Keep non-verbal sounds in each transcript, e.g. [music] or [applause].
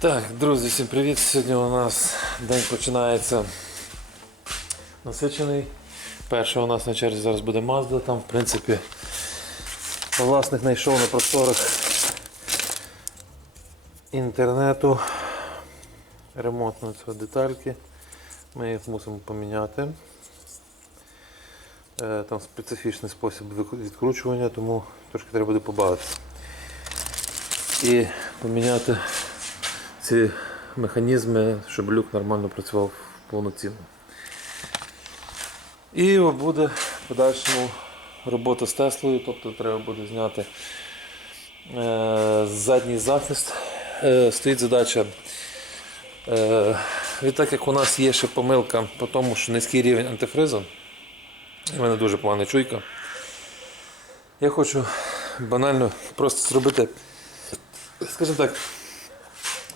Так, друзі, всім привіт! Сьогодні у нас день починається насичений. Перше у нас на черзі зараз буде Mazda. Там, в принципі, власник знайшов на просторах інтернету ремонтну цю детальки. Ми їх мусимо поміняти. Е, Там специфічний спосіб відкручування, тому трошки треба буде побавитися. І поміняти ці механізми, щоб люк нормально працював повноцінно. І буде в подальшому робота з Теслою, тобто треба буде зняти е, задній захист. Е, стоїть задача. Е, відтак як у нас є ще помилка по тому, що низький рівень антифризу, і в мене дуже погана чуйка. Я хочу банально просто зробити, скажімо так,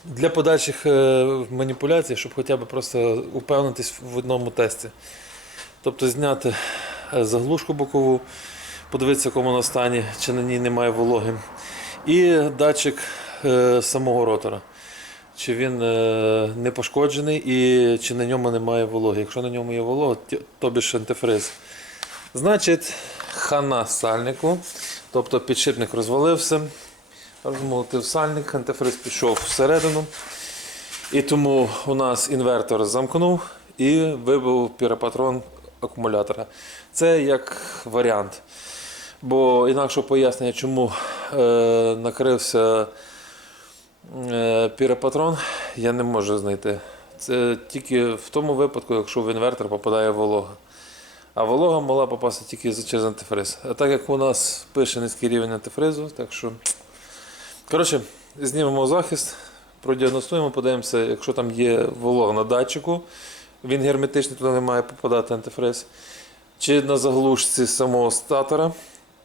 для подальших е, маніпуляцій, щоб хоча б просто упевнитись в одному тесті. Тобто зняти е, заглушку бокову, подивитися, в якому вона стані, чи на ній немає вологи. І датчик е, самого ротора. Чи він не пошкоджений і чи на ньому немає вологи. Якщо на ньому є волога, то більше антифриз. Значить, хана сальнику, тобто підшипник розвалився, розмолотив сальник, антифриз пішов всередину. І тому у нас інвертор замкнув і вибив піропатрон акумулятора. Це як варіант. Бо інакшого пояснення, чому е, накрився е, піропатрон, я не можу знайти. Це тільки в тому випадку, якщо в інвертор попадає волога. А волога могла попасти тільки через антифриз. А так як у нас пише низький рівень антифризу, так що. Коротше, знімемо захист, продіагностуємо, подивимося, якщо там є волога на датчику, він герметичний, туди не має попадати антифриз. Чи на заглушці самого статора.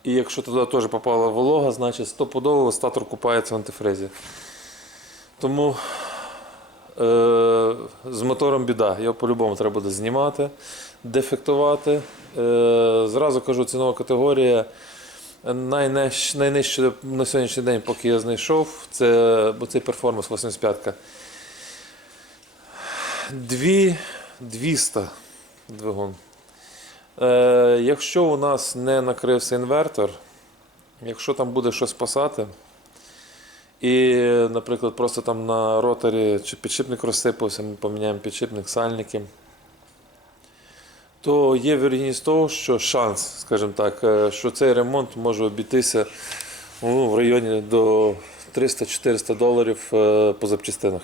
І якщо туди теж попала волога, значить стопудово статор купається в антифризі. Тому е, з мотором біда. Його по-любому треба буде знімати, дефектувати. Е, зразу кажу, цінова категорія. Найниж, найнижче на сьогоднішній день, поки я знайшов, це бо цей перформанс 85-ка. 2 200 двигун. Е, якщо у нас не накрився інвертор, якщо там буде щось пасати, і, наприклад, просто там на роторі чи підшипник розсипався, ми поміняємо підшипник, сальники, то є вірогідність того, що шанс, скажімо так, е, що цей ремонт може обійтися ну, в районі до 300-400 доларів е, по запчастинах.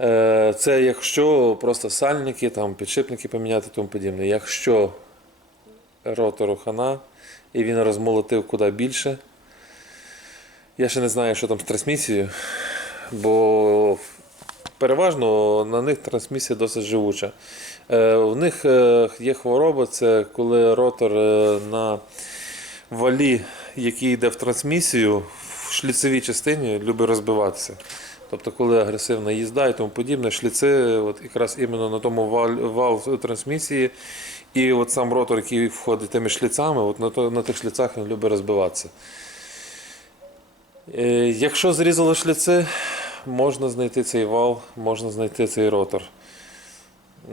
Е, Це якщо просто сальники, там, підшипники поміняти тому подібне. Якщо ротору хана і він розмолотив куди більше, я ще не знаю, що там з трансмісією, бо переважно на них трансмісія досить живуча. Е, У них е, є хвороба, це коли ротор е, на валі, який йде в трансмісію, в шліцевій частині любить розбиватися. Тобто, коли агресивна їзда і тому подібне, шліци от якраз іменно на тому вал, вал трансмісії, і от сам ротор, який входить тими шліцами, от на, то, на тих шліцах він любить розбиватися. Е, Якщо зрізали шліци, можна знайти цей вал, можна знайти цей ротор.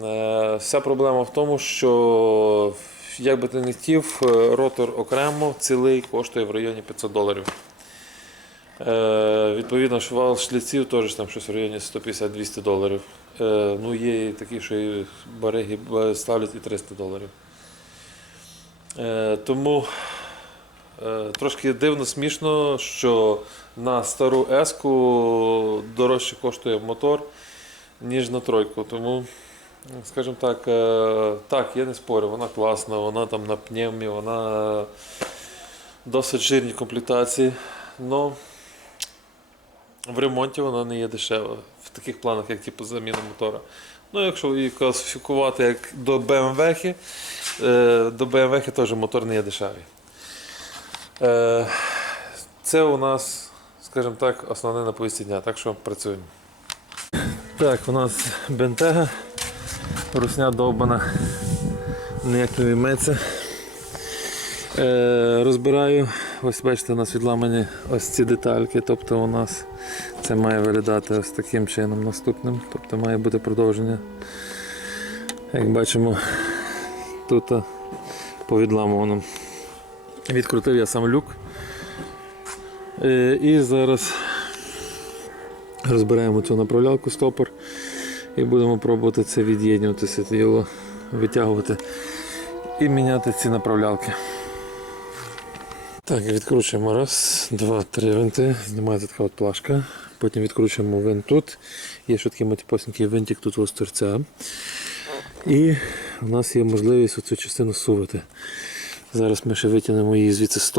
Е, Вся проблема в тому, що як би ти не хотів, е, ротор окремо цілий коштує в районі 500 доларів. Е, Відповідно, що вал шліців теж там щось в районі 150-200 доларів. Ну, є і такі, що і бариги ставлять і 300 доларів. Тому трошки дивно смішно, що на стару еску дорожче коштує мотор, ніж на тройку. Тому, скажімо так, е, так, я не спорю, вона класна, вона там на пневмі, вона досить жирні комплектації. Но в ремонті вона не є дешева в таких планах, як типу заміна мотора. Ну, якщо її класифікувати як до BMW, е, до BMW теж мотор не є дешевий. Е, Це у нас, скажімо так, основне на повісті дня, так що працюємо. Так, у нас бентега, русня довбана, ніяк не вийметься. Е, розбираю, ось бачите, у нас відламані ось ці детальки. Тобто у нас Це має виглядати ось таким чином наступним. Тобто має бути продовження. Як бачимо, тут а, повідламувано. Відкрутив я сам люк. Е, І зараз розбираємо цю направлялку стопор і будемо пробувати це від'єднувати, діло, витягувати і міняти ці направлялки. Так, відкручуємо раз, два, три винти. Знімається така от плашка. Потім відкручуємо винт тут. Є ще такий матіпосненький винтик тут ось торця. І у нас є можливість оцю частину сувати. Зараз ми ще витягнемо її звідси з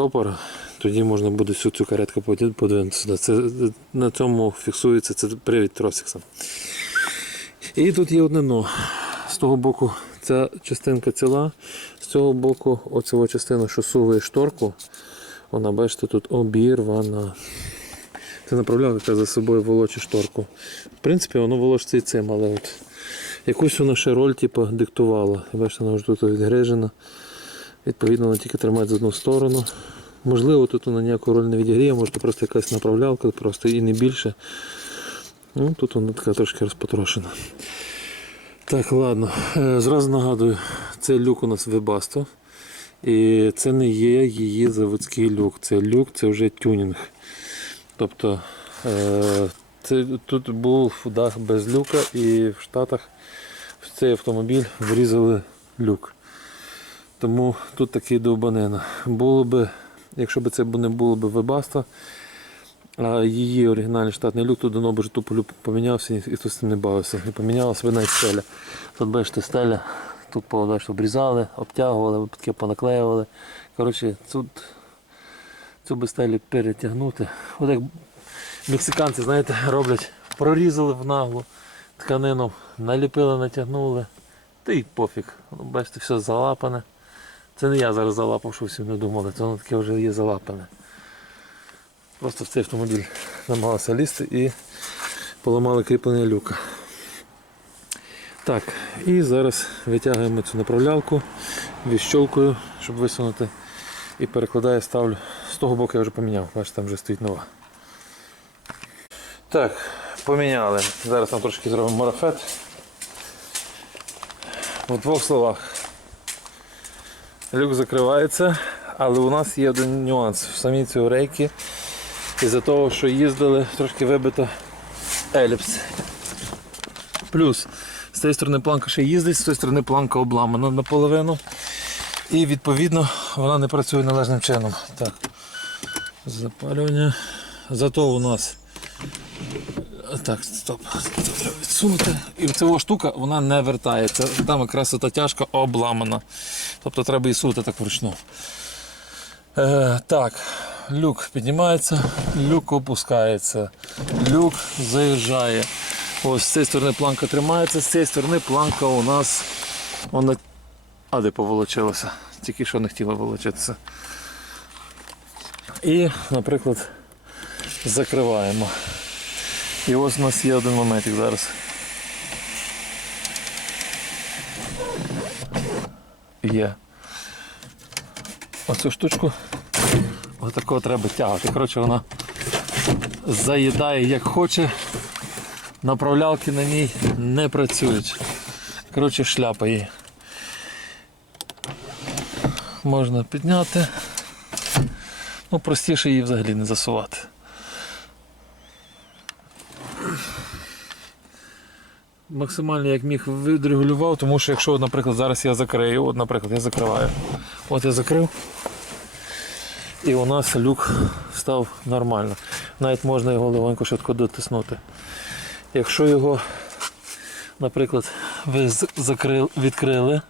тоді можна буде всю цю каретку подвинути сюди. Це, на цьому фіксується це привід тросикса. І тут є одне но. З того боку ця частинка ціла, з цього боку оцього частина, що суває шторку, вона, бачите, тут обірвана. Це направлялка, яка за собою волочить шторку. В принципі, воно волочиться і цим, але от якусь вона ще роль типу, диктувала. Бачите, вона вже тут відгрижена. Відповідно, вона тільки тримає з одну сторону. Можливо, тут вона ніяку роль не відігріє, може просто якась направлялка, просто і не більше. Ну, тут вона така трошки розпотрошена. Так, ладно. Е, Зразу нагадую, це люк у нас Webasto. І це не є її заводський люк. Це люк, це вже тюнінг. Тобто е, це, тут був дах без люка і в Штатах в цей автомобіль врізали люк. Тому тут такий довбанина. Було би, якщо б це не було б Webasto, а її оригінальний штатний люк, б вже тупо помінявся і хтось з цим не бавився. І помінялася б навіть стеля. Тут бачите стеля, тут бачите, обрізали, обтягували, випадки понаклеювали. Коротше, тут цю би стелю перетягнути. От як мексиканці, знаєте, роблять, прорізали в наглу тканину, наліпили, натягнули. Та й пофіг. Ну, Бачите, все залапане. Це не я зараз залапав, що всі не думали, це воно таке вже є залапане. Просто в цей автомобіль намагалися лізти і поламали кріплення люка. Так, і зараз витягуємо цю направлялку, відщолкую, щоб висунути. І перекладаю, ставлю. З того боку я вже поміняв, бачите, там вже стоїть нова. Так, поміняли. Зараз нам трошки зробимо марафет. В двох словах. Люк закривається, але у нас є один нюанс в самій цій рейки. Із-за того, що їздили, трошки вибито еліпс. Плюс з цієї сторони планка ще їздить, з цієї сторони планка обламана наполовину. І відповідно вона не працює належним чином. Так. Запалювання. Зато у нас. Так, стоп. Це треба відсунути. І ця штука вона не вертається. Там якраз та тяжка обламана. Тобто треба її сунути так вручну. Е, так, люк піднімається, люк опускається, люк заїжджає. Ось з цієї сторони планка тримається, з цієї сторони планка у нас вона а поволочилася. Тільки що не хотіла волочитися. І, наприклад, закриваємо. І ось у нас є один моментик зараз. Є. Оцю штучку отакого треба тягати. Коротше, вона заїдає як хоче. Направлялки на ній не працюють. Коротше, шляпа її. Можна підняти. Ну, простіше її взагалі не засувати. Максимально як міг відрегулював, тому що якщо, наприклад, зараз я закрию, от, наприклад, я закриваю. От я закрив. І у нас люк став нормально. Навіть можна його легонько швидко дотиснути. Якщо його, наприклад, ви закрили, відкрили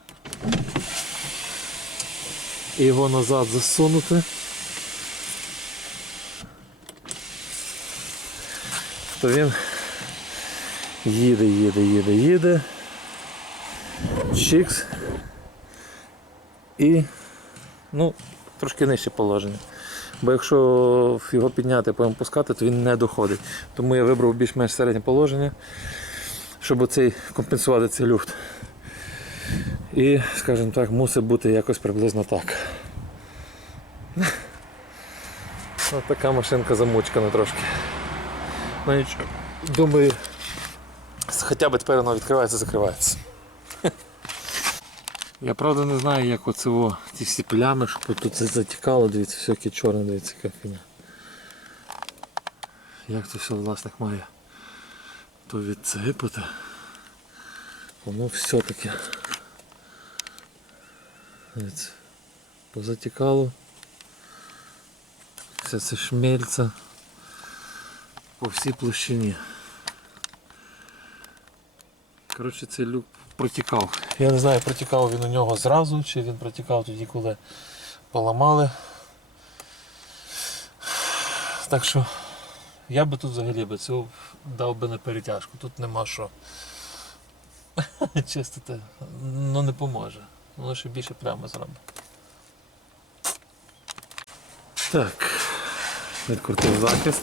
і його назад засунути, то він їде, їде, їде, їде. Чікс. І ну, трошки нижче положення. Бо якщо його підняти, потім пускати, то він не доходить. Тому я вибрав більш-менш середнє положення, щоб оцей компенсувати цей люфт. І, скажімо так, мусить бути якось приблизно так. [laughs] Ось така машинка замучкана трошки. Ну нічого. Думаю, хоча б тепер воно відкривається, закривається. Я правда не знаю, як оце во, ці всі плями, щоб тут це затікало, дивіться, все яке чорне, дивіться, яка фігня. Як це все власник має то відцепити. Воно все таке. Дивіться, позатікало. Все це шмельце по всій площині. Коротше, цей люк протікав. Я не знаю, протікав він у нього зразу, чи він протікав тоді, коли поламали. Так що я би тут взагалі би цього дав би на перетяжку. Тут нема що [laughs] чистити. Ну не поможе. Воно ще більше прямо зробить. Так. Відкрутив захист.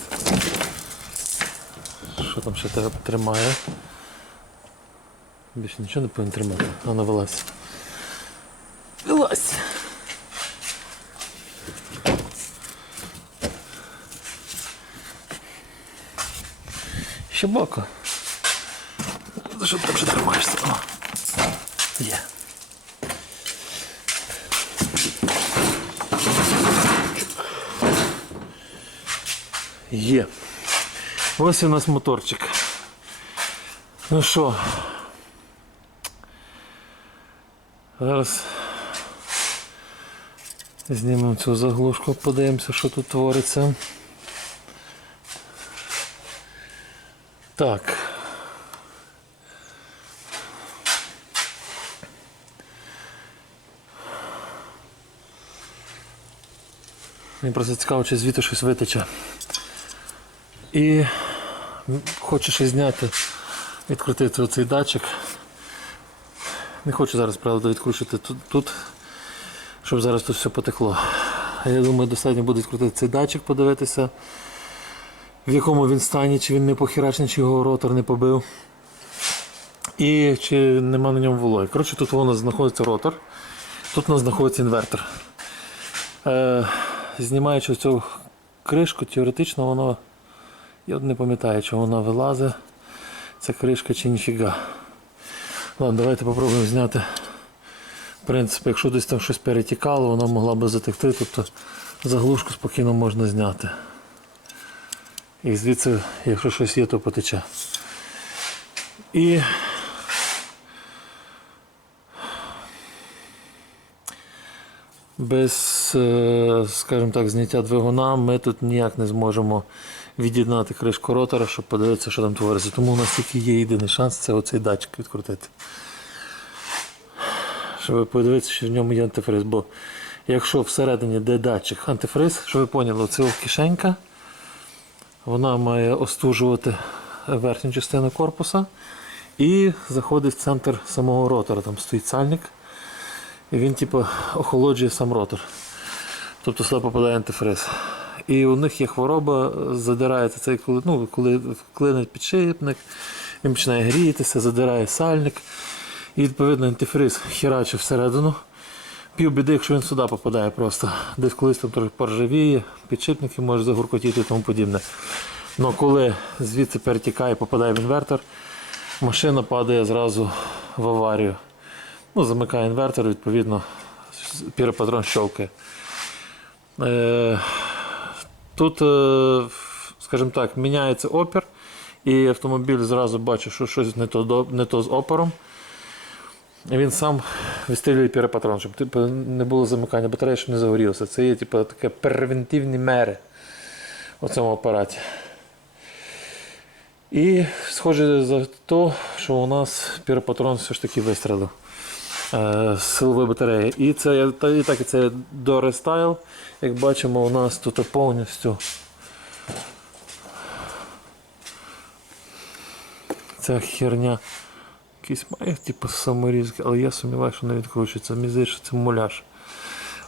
Що там ще тебе тримає? Більше нічого не повинен тримати. А вона вилазь. Вилазь! Ще боку. За що ти там ще тримаєшся? О. Є. Є. Ось у нас моторчик. Ну що? Зараз знімемо цю заглушку, подивимося, що тут твориться. Так. Мені просто цікаво, чи звідти щось витече. І хочу ще зняти, відкрутити оцей датчик. Не хочу зараз, правда, відкручувати тут, тут, щоб зараз тут все потекло. Я думаю, достатньо буде відкрутити цей датчик, подивитися, в якому він стані, чи він не похерачний, чи його ротор не побив. І чи нема на ньому вологи. Коротше, тут у нас знаходиться ротор, тут у нас знаходиться інвертор. Е, знімаючи цю кришку, теоретично воно, я не пам'ятаю, чи вона вилазить, ця кришка чи ніфіга. Ладно, давайте попробуємо зняти. В принципі, якщо десь там щось перетікало, вона могла би затекти, тобто заглушку спокійно можна зняти. І звідси, якщо щось є, то потече. І без, е, скажімо так, зняття двигуна ми тут ніяк не зможемо від'єднати кришку ротора, щоб подивитися, що там твориться. Тому у нас тільки є єдиний шанс це оцей датчик відкрутити. Щоб подивитися, що в ньому є антифриз. Бо якщо всередині де датчик антифриз, щоб ви поняли, це кишенька, вона має остужувати верхню частину корпуса і заходить в центр самого ротора. Там стоїть сальник. І він типу, охолоджує сам ротор. Тобто сюди попадає антифриз. І у них є хвороба, задирається цей, ну, коли вклинить підшипник, він починає грітися, задирає сальник. І відповідно антифриз херачить всередину. Пів біди, якщо він сюди попадає просто. Десь колись там трохи поржавіє, підшипники може загуркотіти і тому подібне. Але коли звідси перетікає, попадає в інвертор, машина падає зразу в аварію. Ну, замикає інвертор, відповідно, піропатрон щовкає. Е, тут, е, скажімо так, міняється опір, і автомобіль зразу бачить, що щось не то, не то з опором. Він сам вистрілює піропатрон, щоб типу, не було замикання батареї, щоб не загорілося. Це є типу, таке превентивні мери у цьому апараті. І схоже за те, що у нас піропатрон все ж таки вистрілив силової батареї. І це і так це до рестайл. Як бачимо, у нас тут повністю ця херня якийсь має типу саморізки, але я сумніваюся, що не відкручується. Мені здається, що це муляж.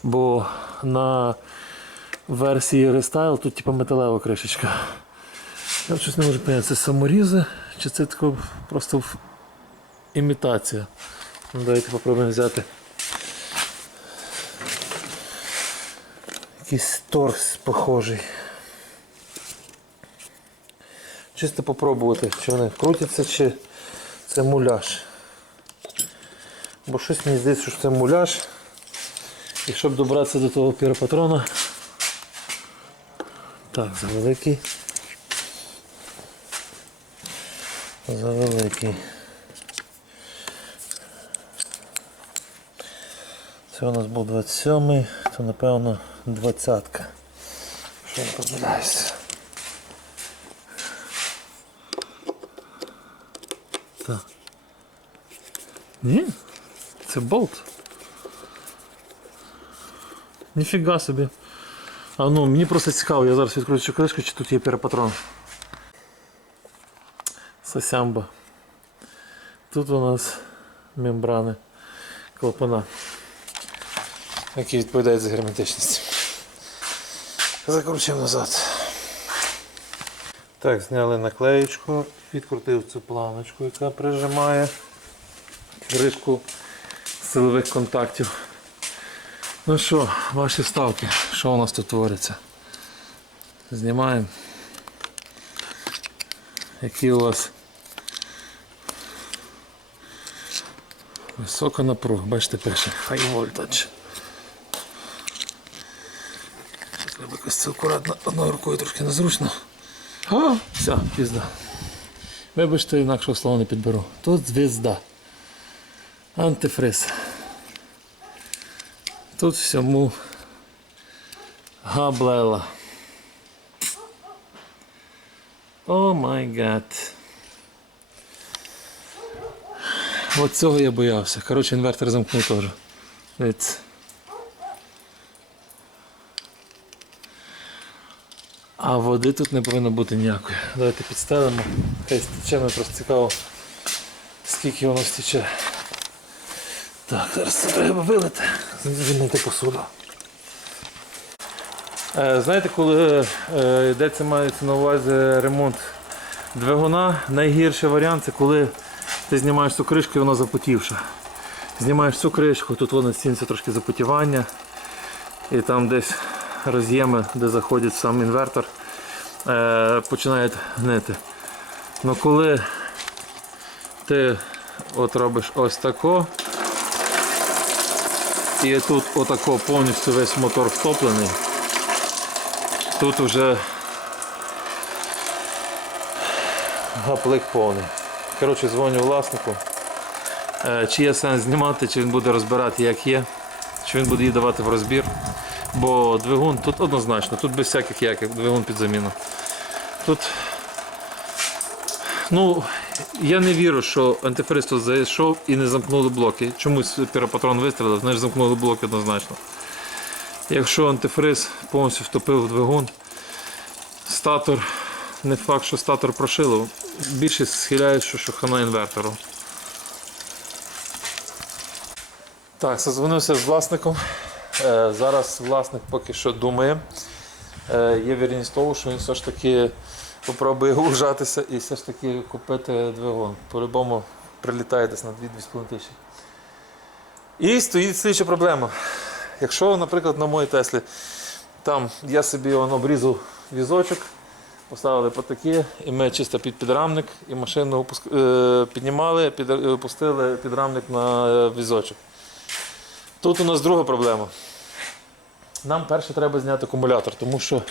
Бо на версії Restyle тут типу металева кришечка. Я щось не можу поняти, це саморізи чи це тако просто імітація. Ну, давайте попробуємо взяти. Якийсь торс похожий. чисто попробувати, чи вони крутяться, чи це муляж. Бо щось мені здається, що це муляж. І щоб добратися до того піропатрона. Так, завеликий. Завеликий. Це у нас був 27-й, то напевно 20-ка. Що я помиляюся. Так. Ні, це болт. Ніфіга собі. А ну, мені просто цікаво, я зараз відкрию цю кришку, чи тут є піропатрон. Сосямба. Тут у нас мембрани клапана, які відповідають за герметичність. Закручуємо назад. Так, зняли наклеєчку, відкрутив цю планочку, яка прижимає кришку силових контактів. Ну що, ваші ставки, що у нас тут твориться? Знімаємо. Які у вас висока напруга, бачите, пише High voltage. Треба якось акуратно одною рукою трошки незручно. А, все, пізда. Вибачте, інакшого слова не підберу. Тут звізда. Антифриз. Тут всьому габлела. О май гад. От цього я боявся. Коротше, інвертор замкнув теж. А води тут не повинно бути ніякої. Давайте підставимо. Хай стече, мені просто цікаво, скільки воно стече. Так, зараз це треба вилити. Звільнити посуду. Е, знаєте, коли е, йдеться мається на увазі ремонт двигуна, найгірший варіант це коли ти знімаєш цю кришку і вона запотівша. Знімаєш цю кришку, тут воно стінці трошки запотівання. І там десь роз'єми, де заходить сам інвертор, е, починають гнити. Ну коли ти от робиш ось тако, і тут отако повністю весь мотор втоплений, тут вже гаплик повний. Коротше, дзвоню власнику. Е, Чи є сенс знімати, чи він буде розбирати як є, чи він буде її давати в розбір. Бо двигун тут однозначно, тут без всяких яких двигун під заміну. Тут ну, я не вірю, що антифриз зайшов і не замкнули блоки. Чомусь піропатрон вистрілив, значить замкнули блоки однозначно. Якщо антифриз повністю втопив в двигун, статор, не факт, що статор прошило, більше схиляють, що, що хана інвертору. Так, созвонився з власником. Е, Зараз власник поки що думає. Е, Є вірність того, що він все ж таки попробує ужатися і все ж таки купити двигун. По-любому прилітає десь на 2-2,5 тисячі. І стоїть слідча проблема. Якщо, наприклад, на моїй Теслі там я собі он обрізав візочок, поставили по такі, і ми чисто під підрамник, і машину е, піднімали, під, пустили підрамник на візочок. Тут у нас друга проблема. Нам перше треба зняти акумулятор, тому що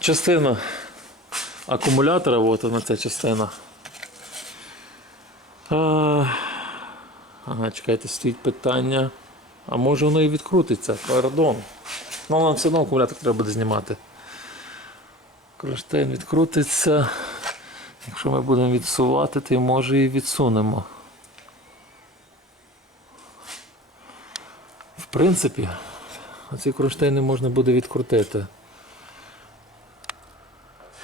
частина акумулятора, от вона ця частина. Ага, чекайте, стоїть питання. А може воно і відкрутиться, пардон. Ну, нам все одно акумулятор треба буде знімати. Кронштейн відкрутиться. Якщо ми будемо відсувати, то може і відсунемо. Принципі, ці кронштейни можна буде відкрутити,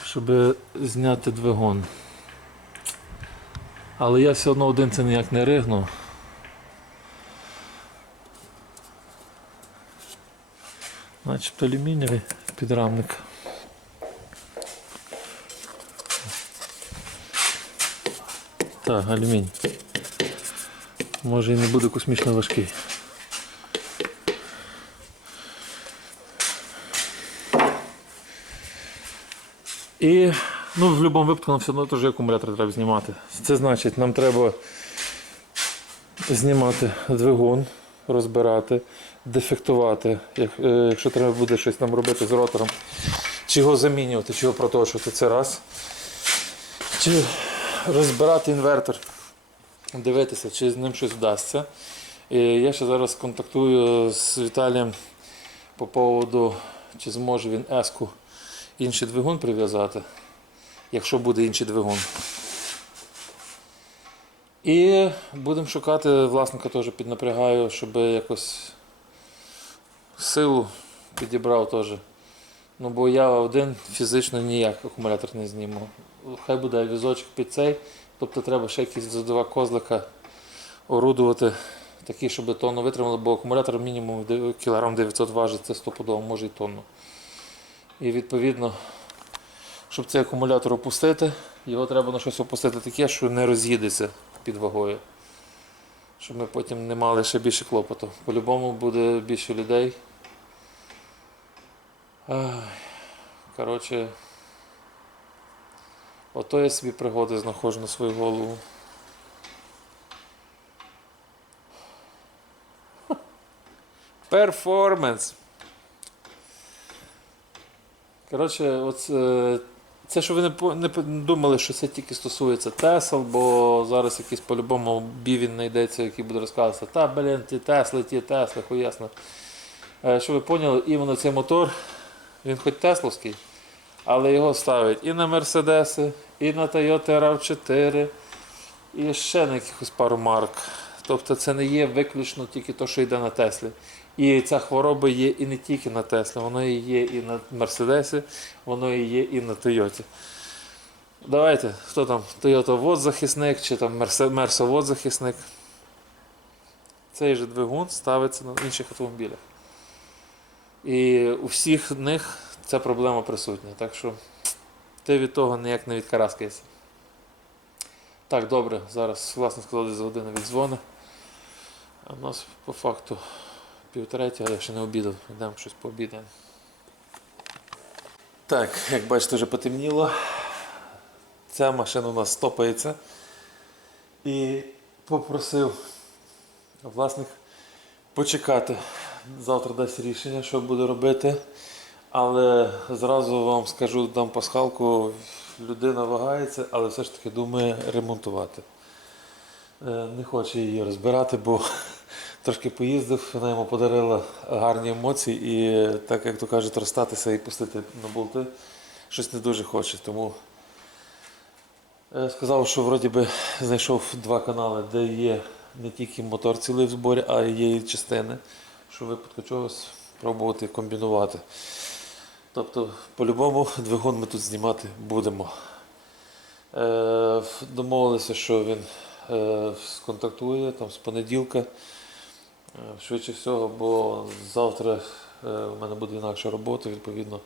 щоб зняти двигун. Але я все одно один це ніяк не ригну. Начебто алюмінієвий підрамник. Так, алюмінь. Може і не буде космічно важкий. І Ну, в будь-якому випадку нам все одно теж акумулятор треба знімати. Це значить, нам треба знімати двигун, розбирати, дефектувати, як, е, якщо треба буде щось там робити з ротором, чи його замінювати, чи його проточувати, це раз. Чи розбирати інвертор, дивитися, чи з ним щось вдасться. І я ще зараз контактую з Віталієм по поводу, чи зможе він еску інший двигун прив'язати, якщо буде інший двигун. І будемо шукати власника теж піднапрягаю, щоб якось силу підібрав теж. Ну бо я один фізично ніяк акумулятор не зніму. Хай буде візочок під цей, тобто треба ще якісь за два козлика орудувати, такі, щоб тонну витримали, бо акумулятор мінімум кілограм 900 важить, це стопудово, може і тонну. І відповідно, щоб цей акумулятор опустити, його треба на щось опустити таке, що не роз'їдеться під вагою. Щоб ми потім не мали ще більше клопоту. По-любому буде більше людей. Коротше, ото я собі пригоди знаходжу на свою голову. Перформанс. Коротше, от, е, це, що ви не, не думали, що це тільки стосується Тесл, бо зараз якийсь по-любому бівін знайдеться, який буде розказувати, та блін, ті Тесли, ті Тесли, хуясно. Е, Що ви поняли, іменно цей мотор, він хоч Тесловський, але його ставлять і на Мерседеси, і на Toyota RAV4, і ще на якихось пару марк. Тобто це не є виключно тільки те, що йде на Теслі. І ця хвороба є і не тільки на Теслі, воно і є і на Мерседесі, воно і є і на Тойоті. Давайте, хто там, Toyota водзахисник чи там Мерсо водзахисник. Цей же двигун ставиться на інших автомобілях. І у всіх них ця проблема присутня. Так що ти від того ніяк не відкараскаєшся. Так, добре, зараз, власне сказав, десь за годину віддзвони. А в нас по факту півтретя, я ще не обідав, йдемо щось пообідаємо. Так, як бачите, вже потемніло. Ця машина у нас стопається. І попросив власник почекати. Завтра дасть рішення, що буде робити. Але зразу вам скажу, дам пасхалку, людина вагається, але все ж таки думає ремонтувати. Е, Не хоче її розбирати, бо трошки поїздив, вона йому подарила гарні емоції і, так як то кажуть, розстатися і пустити на болти щось не дуже хоче. Тому е, сказав, що вроді би знайшов два канали, де є не тільки мотор цілий в зборі, а є і частини, що випадку чогось пробувати комбінувати. Тобто, по-любому двигун ми тут знімати будемо. Е, домовилися, що він е, сконтактує там, з понеділка. Е, швидше всього, бо завтра е, в мене буде інакша робота, відповідно.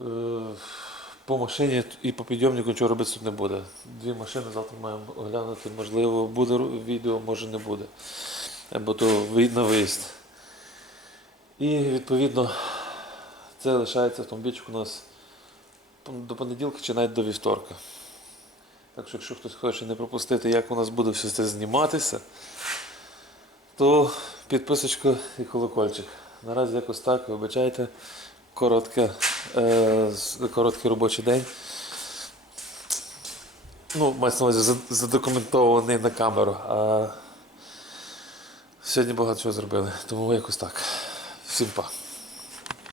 Е, по машині і по підйомнику нічого робити тут не буде. Дві машини завтра маємо оглянути. Можливо, буде відео, може не буде. Або то на виїзд. І відповідно це лишається автомобільчик у нас до понеділка чи навіть до вівторка. Так що, якщо хтось хоче не пропустити, як у нас буде все це зніматися, то підписочку і колокольчик. Наразі якось так, вибачайте, коротке, е, короткий робочий день. Ну, мається на увазі задокументований на камеру. А сьогодні багато чого зробили, тому якось так. Всім па.